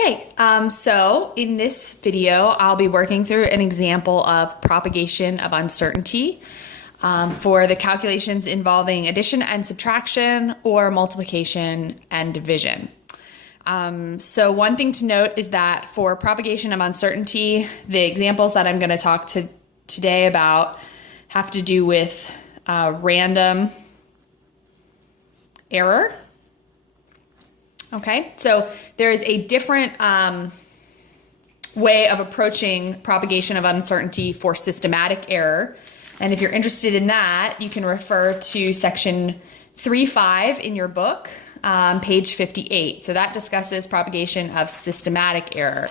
Okay, so in this video, I'll be working through an example of propagation of uncertainty for the calculations involving addition and subtraction or multiplication and division. So one thing to note is that for propagation of uncertainty, the examples that I'm going to talk today about have to do with random error. Okay, so there is a different way of approaching propagation of uncertainty for systematic error. And if you're interested in that, you can refer to section 3.5 in your book, page 58. So that discusses propagation of systematic error.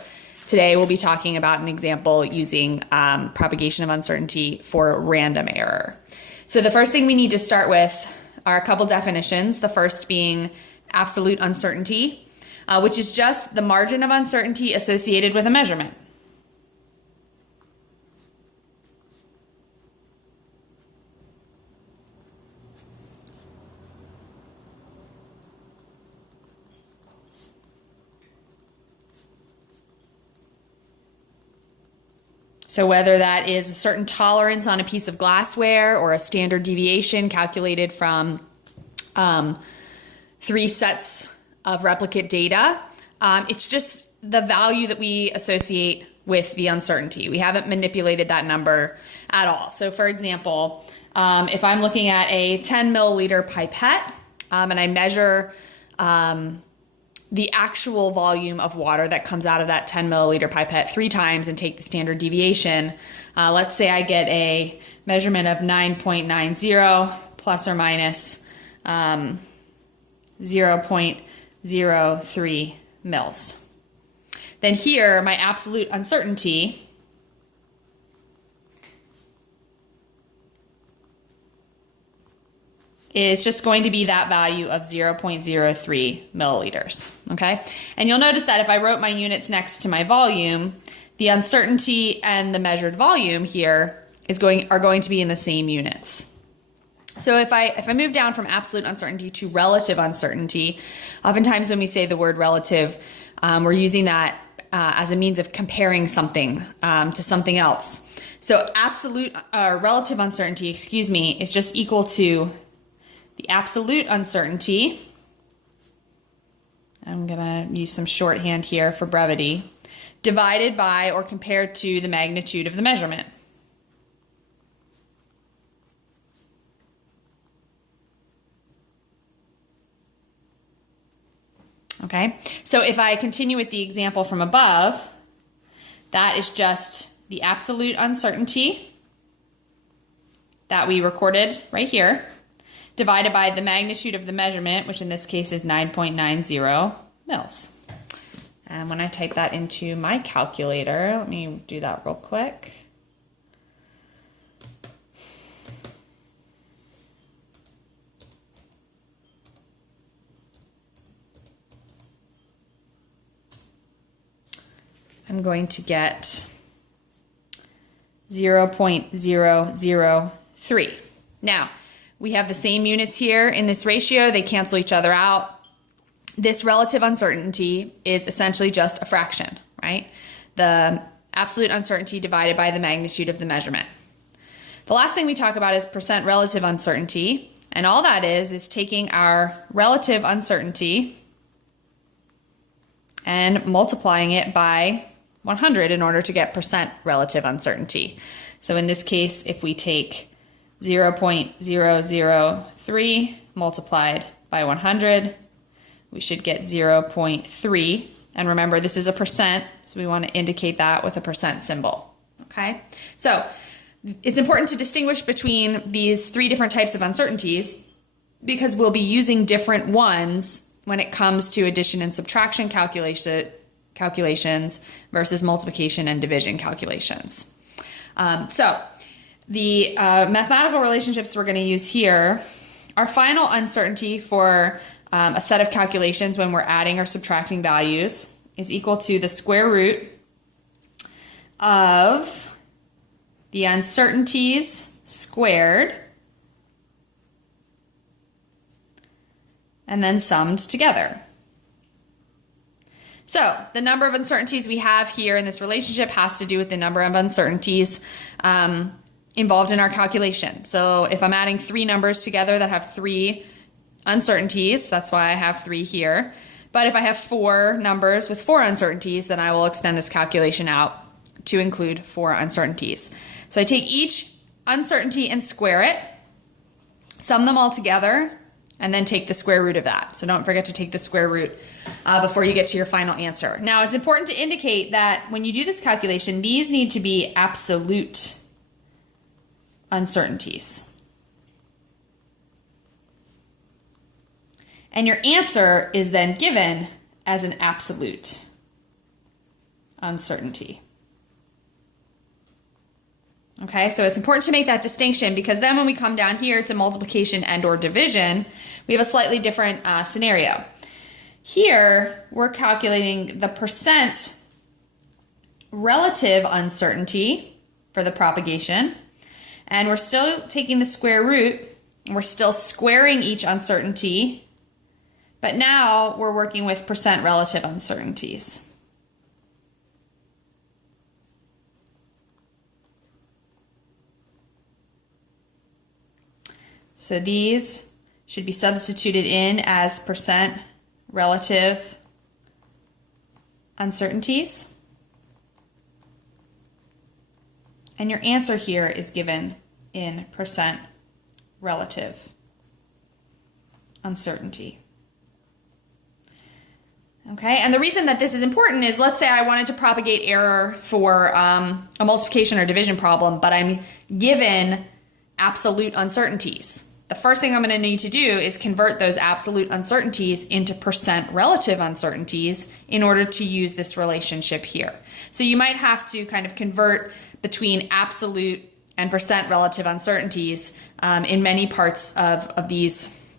Today we'll be talking about an example using propagation of uncertainty for random error. So the first thing we need to start with are a couple definitions. The first being absolute uncertainty, which is just the margin of uncertainty associated with a measurement. So whether that is a certain tolerance on a piece of glassware or a standard deviation calculated from 3 sets of replicate data, it's just the value that we associate with the uncertainty. We haven't manipulated that number at all. So for example, if I'm looking at a 10 milliliter pipette and I measure the actual volume of water that comes out of that 10 milliliter pipette 3 times and take the standard deviation, let's say I get a measurement of 9.90 plus or minus 0.03 mils. Then here, my absolute uncertainty is just going to be that value of 0.03 milliliters, okay? And you'll notice that if I wrote my units next to my volume, the uncertainty and the measured volume here are going to be in the same units. So if I move down from absolute uncertainty to relative uncertainty, oftentimes when we say the word relative, we're using that as a means of comparing something to something else. So relative uncertainty, is just equal to the absolute uncertainty. I'm going to use some shorthand here for brevity, divided by or compared to the magnitude of the measurement. Okay, so if I continue with the example from above, that is just the absolute uncertainty that we recorded right here, divided by the magnitude of the measurement, which in this case is 9.90 mils. And when I type that into my calculator, let me do that real quick. I'm going to get 0.003. Now, we have the same units here in this ratio. They cancel each other out. This relative uncertainty is essentially just a fraction, right? The absolute uncertainty divided by the magnitude of the measurement. The last thing we talk about is percent relative uncertainty. And all that is taking our relative uncertainty and multiplying it by 100 in order to get percent relative uncertainty. So in this case, if we take 0.003 multiplied by 100, we should get 0.3. And remember, this is a percent, so we want to indicate that with a percent symbol. Okay? So it's important to distinguish between these 3 different types of uncertainties because we'll be using different ones when it comes to addition and subtraction calculations versus multiplication and division calculations. So the mathematical relationships we're going to use here, our final uncertainty for a set of calculations when we're adding or subtracting values is equal to the square root of the uncertainties squared and then summed together. So the number of uncertainties we have here in this relationship has to do with the number of uncertainties involved in our calculation. So if I'm adding three numbers together that have three uncertainties, that's why I have 3 here. But if I have 4 numbers with 4 uncertainties, then I will extend this calculation out to include 4 uncertainties. So I take each uncertainty and square it, sum them all together, and then take the square root of that. So don't forget to take the square root before you get to your final answer. Now, it's important to indicate that when you do this calculation, these need to be absolute uncertainties. And your answer is then given as an absolute uncertainty. Okay, so it's important to make that distinction, because then when we come down here to multiplication and or division, we have a slightly different scenario. Here, we're calculating the percent relative uncertainty for the propagation, and we're still taking the square root, and we're still squaring each uncertainty, but now we're working with percent relative uncertainties. So these should be substituted in as percent relative uncertainties. And your answer here is given in percent relative uncertainty. Okay, and the reason that this is important is, let's say I wanted to propagate error for a multiplication or division problem, but I'm given absolute uncertainties. The first thing I'm going to need to do is convert those absolute uncertainties into percent relative uncertainties in order to use this relationship here. So you might have to kind of convert between absolute and percent relative uncertainties in many parts of these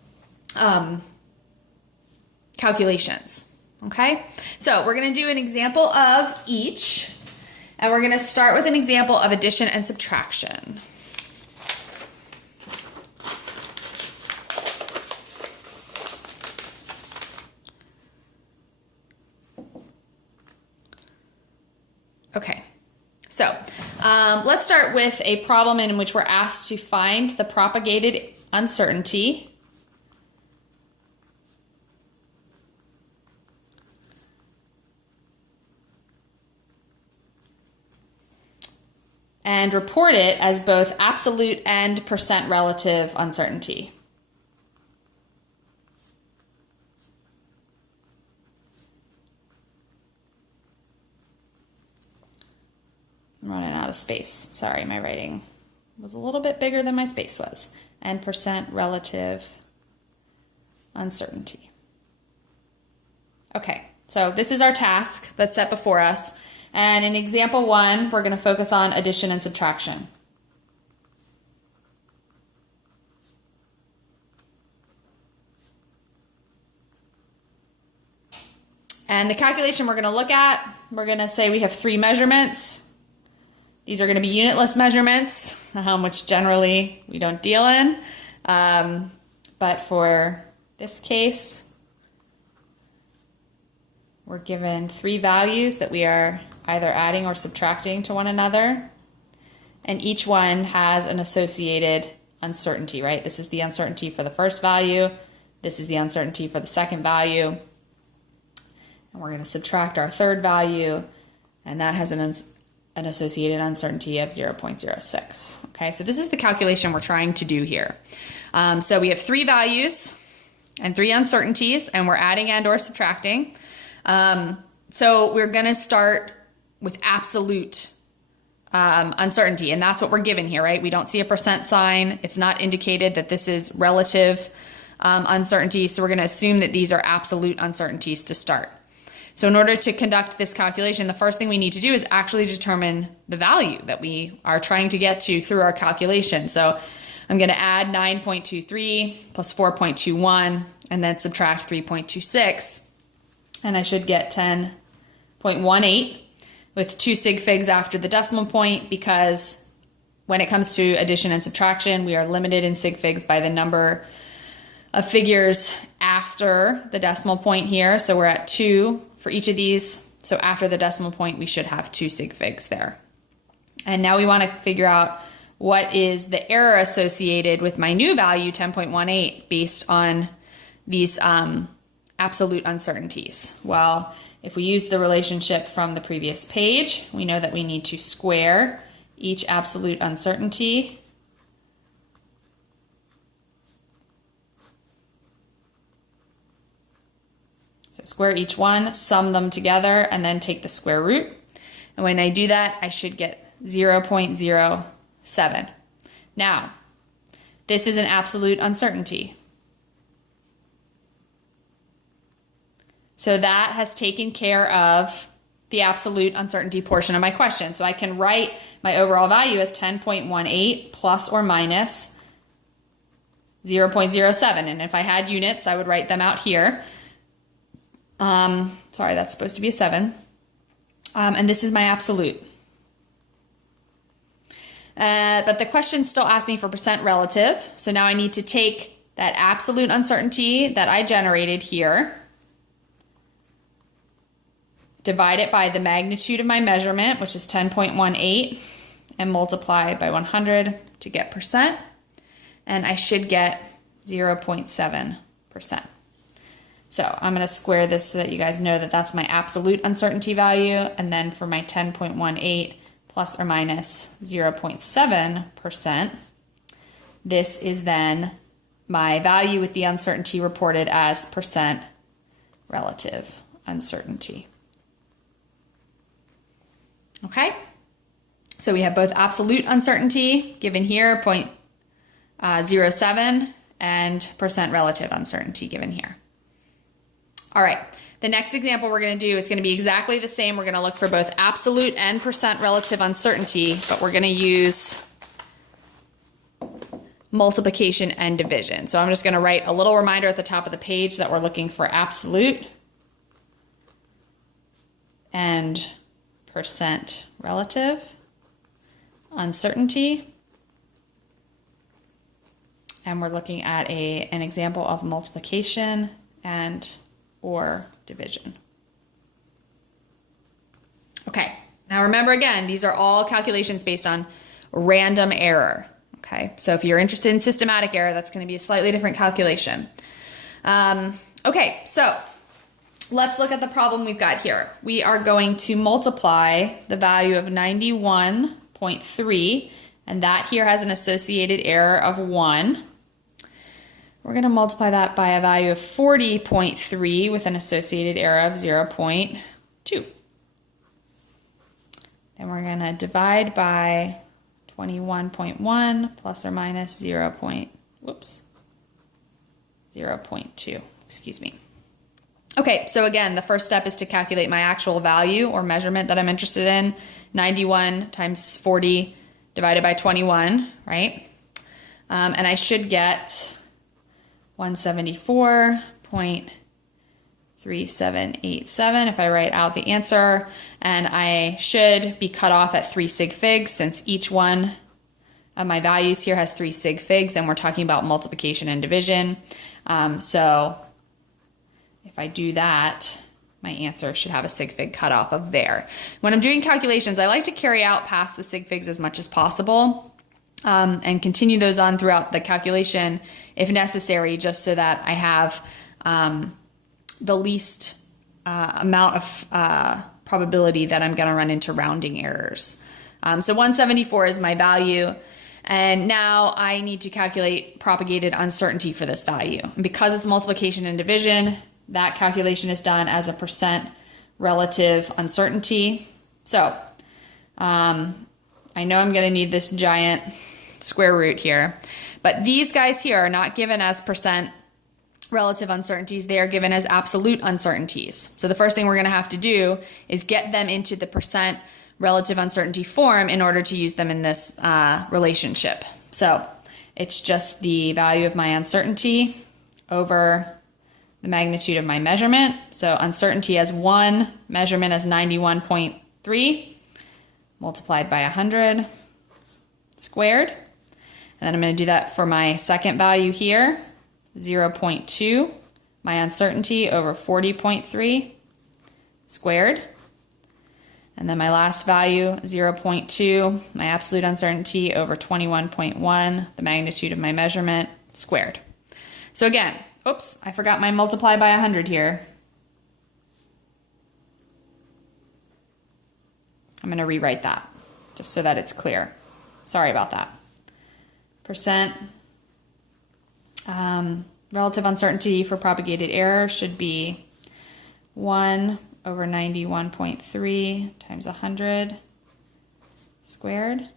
calculations. Okay, so we're going to do an example of each, and we're going to start with an example of addition and subtraction. Okay, so let's start with a problem in which we're asked to find the propagated uncertainty and report it as both absolute and percent relative uncertainty. I'm running out of space. Sorry, my writing was a little bit bigger than my space was. And percent relative uncertainty. Okay, so this is our task that's set before us. And in example 1, we're going to focus on addition and subtraction. And the calculation we're going to look at, we're going to say we have 3 measurements. These are going to be unitless measurements, which generally we don't deal in. But for this case, we're given 3 values that we are either adding or subtracting to one another. And each one has an associated uncertainty, right? This is the uncertainty for the first value. This is the uncertainty for the second value. And we're going to subtract our third value, and that has an associated uncertainty of 0.06. Okay, so this is the calculation we're trying to do here. So we have 3 values and 3 uncertainties, and we're adding and or subtracting. So we're going to start with absolute uncertainty, and that's what we're given here, right? We don't see a percent sign. It's not indicated that this is relative uncertainty, so we're going to assume that these are absolute uncertainties to start. So in order to conduct this calculation, the first thing we need to do is actually determine the value that we are trying to get to through our calculation. So I'm going to add 9.23 plus 4.21 and then subtract 3.26, and I should get 10.18 with 2 sig figs after the decimal point, because when it comes to addition and subtraction, we are limited in sig figs by the number of figures after the decimal point here. So we're at 2 for each of these. So after the decimal point, we should have 2 sig figs there. And now we want to figure out what is the error associated with my new value, 10.18, based on these absolute uncertainties. Well, if we use the relationship from the previous page, we know that we need to square each absolute uncertainty. So square each one, sum them together, and then take the square root. And when I do that, I should get 0.07. Now, this is an absolute uncertainty. So that has taken care of the absolute uncertainty portion of my question. So I can write my overall value as 10.18 plus or minus 0.07. And if I had units, I would write them out here. Sorry, that's supposed to be a 7. And this is my absolute. But the question still asks me for percent relative. So now I need to take that absolute uncertainty that I generated here, divide it by the magnitude of my measurement, which is 10.18, and multiply by 100 to get percent. And I should get 0.7%. So I'm going to square this so that you guys know that that's my absolute uncertainty value. And then for my 10.18 plus or minus 0.7%, this is then my value with the uncertainty reported as percent relative uncertainty. Okay, so we have both absolute uncertainty given here, 0.07, and percent relative uncertainty given here. All right, the next example we're going to do is going to be exactly the same. We're going to look for both absolute and percent relative uncertainty, but we're going to use multiplication and division. So I'm just going to write a little reminder at the top of the page that we're looking for absolute and percent relative uncertainty. And we're looking at an example of multiplication and or division. Okay, now remember again, these are all calculations based on random error. Okay, so if you're interested in systematic error, that's going to be a slightly different calculation. Okay, so let's look at the problem we've got here. We are going to multiply the value of 91.3, and that here has an associated error of 1. We're going to multiply that by a value of 40.3 with an associated error of 0.2. Then we're going to divide by 21.1 plus or minus 0.2. Excuse me. Okay, so again, the first step is to calculate my actual value or measurement that I'm interested in. 91 times 40 divided by 21, right? And I should get 174.3787 if I write out the answer, and I should be cut off at 3 sig figs since each one of my values here has 3 sig figs, and we're talking about multiplication and division. So if I do that, my answer should have a sig fig cut off of there. When I'm doing calculations, I like to carry out past the sig figs as much as possible and continue those on throughout the calculation if necessary, just so that I have the least amount of probability that I'm going to run into rounding errors. So 174 is my value, and now I need to calculate propagated uncertainty for this value. And because it's multiplication and division, that calculation is done as a percent relative uncertainty. So I know I'm going to need this giant square root here, but these guys here are not given as percent relative uncertainties. They are given as absolute uncertainties. So the first thing we're going to have to do is get them into the percent relative uncertainty form in order to use them in this relationship. So it's just the value of my uncertainty over the magnitude of my measurement. So uncertainty as 1, measurement as 91.3, multiplied by 100 squared. And then I'm going to do that for my second value here, 0.2, my uncertainty, over 40.3 squared. And then my last value, 0.2, my absolute uncertainty, over 21.1, the magnitude of my measurement, squared. So again, oops, I forgot my multiply by 100 here. I'm going to rewrite that just so that it's clear. Sorry about that. Percent relative uncertainty for propagated error should be 1 over 91.3 times 100 squared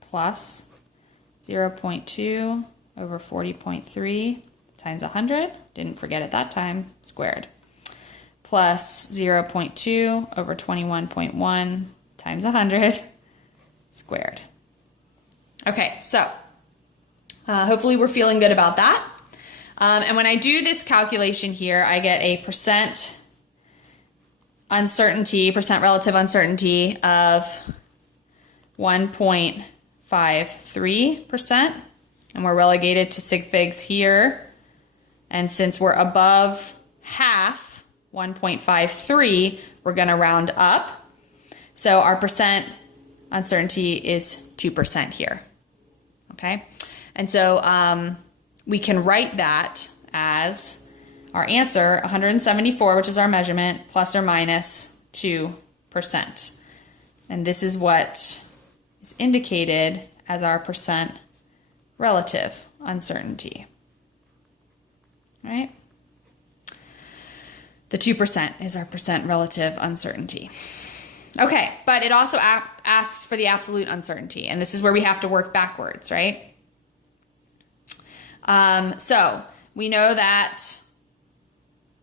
plus 0.2 over 40.3 times 100, didn't forget it that time, squared, plus 0.2 over 21.1 times 100 squared. Okay, so hopefully we're feeling good about that. And when I do this calculation here, I get a percent uncertainty, percent relative uncertainty of 1.53%. And we're relegated to sig figs here. And since we're above half, 1.53, we're going to round up. So our percent uncertainty is 2% here. Okay? And so we can write that as our answer, 174, which is our measurement, plus or minus 2%. And this is what is indicated as our percent relative uncertainty. All right? The 2% is our percent relative uncertainty. Okay, but it also asks for the absolute uncertainty, and this is where we have to work backwards, right? So we know that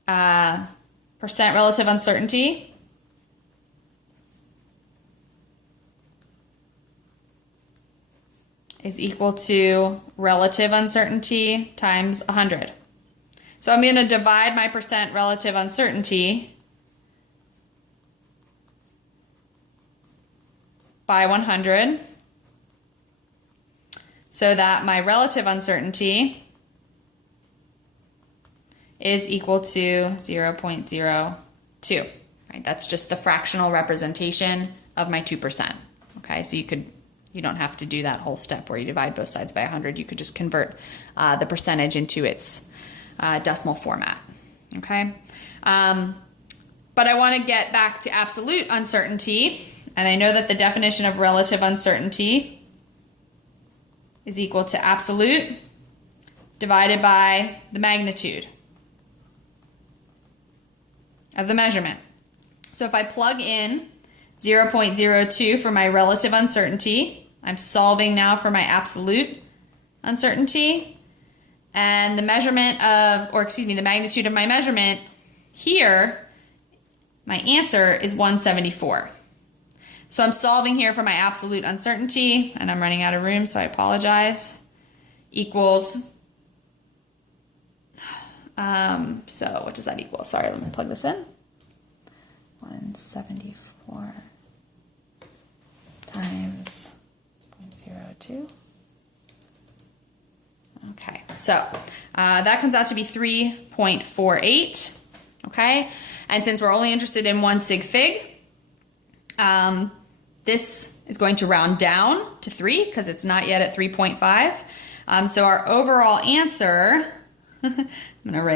percent relative uncertainty is equal to relative uncertainty times 100. So I'm going to divide my percent relative uncertainty by 100 so that my relative uncertainty is equal to 0.02. Right? That's just the fractional representation of my 2%. Okay, so you don't have to do that whole step where you divide both sides by 100. You could just convert the percentage into its decimal format. Okay, but I want to get back to absolute uncertainty, and I know that the definition of relative uncertainty is equal to absolute divided by the magnitude of the measurement. So if I plug in 0.02 for my relative uncertainty, I'm solving now for my absolute uncertainty, and the the magnitude of my measurement here, my answer is 174. So I'm solving here for my absolute uncertainty, and I'm running out of room, so I apologize, equals, so what does that equal? Sorry, let me plug this in. 174 times 0.02. Okay, so that comes out to be 3.48. Okay, and since we're only interested in one sig fig, this is going to round down to 3 because it's not yet at 3.5. So our overall answer, I'm going to write